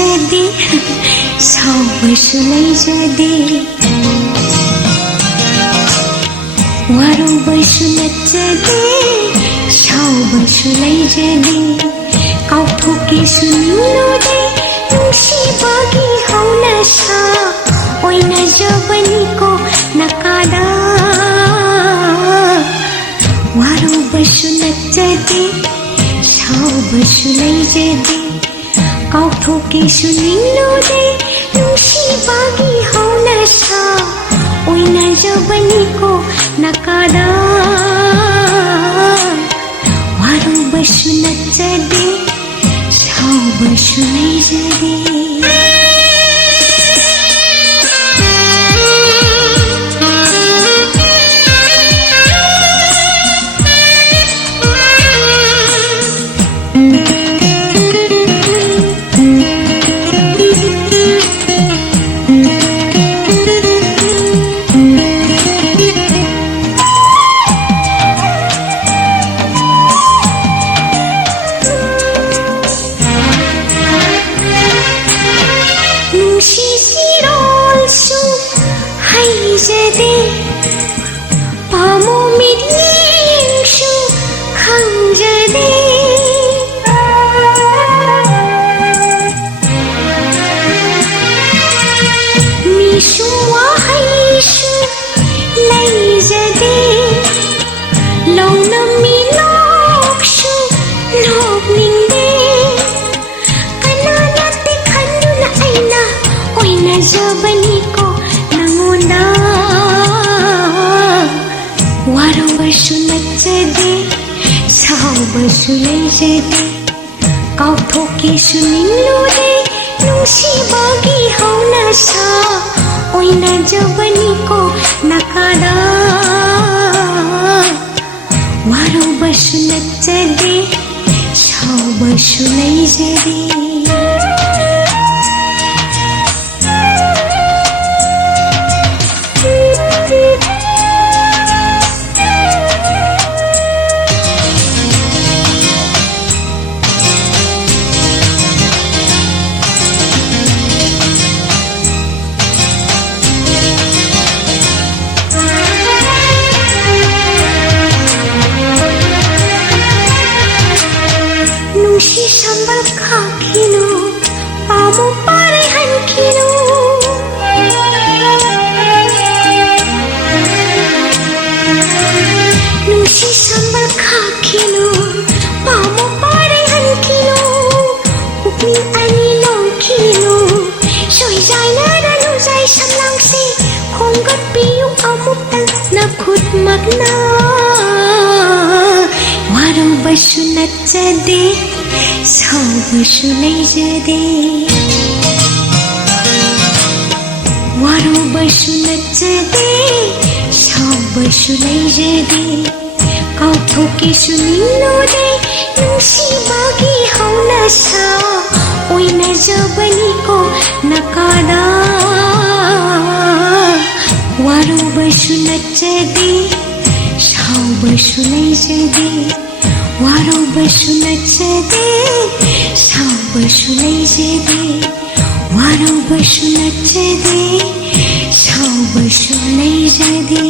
नचदे सावबसु लैजदे वारौबसु नचदे सावबसु लैजदे कावथोकेसु निलोदे नुंसिबागि हौनसा ओइना जबनिको नकादा वारौबसु नचदे सावबसु लैजदे कावथोकेसु निलोदे नुंसिबागि हौनसा ओइना जबनिको नकादा वारौबसु नचदे सावबसु लैजदे Sisirolsu haijade pamomitningshu khangjade mishuwa haishu laijade launami lokshu lobningde ओइना जबनिको नंगोंदा वारौबसु नचदे सावबसु लैजदे कावथोकेसु निलोदे नुंसिबागि हौनसा ओइना जबनिको नकादा वारौबसु नचदे सावबसु लैजदे Nusi sambal kakinu, pamu pare hankinu. Nusi sambal kakinu, pamu pare hankinu. Upni ani longkinu, soy zai nara lu zai samlang se, khonggat piyu amutal nakut magna. वारौबसु नचदे सावबसु लैजदे वारौबसु नचदे सावबसु लैजदे कावथोकेसु निलोदे नुंसिबागि हौनसा ओइना जबनिको नकादा वारौबसु नचदे सावबसु लैजदे वारौबसु नचदे सावबसु लैजदे वारौबसु नचदे सावबसु लैजदे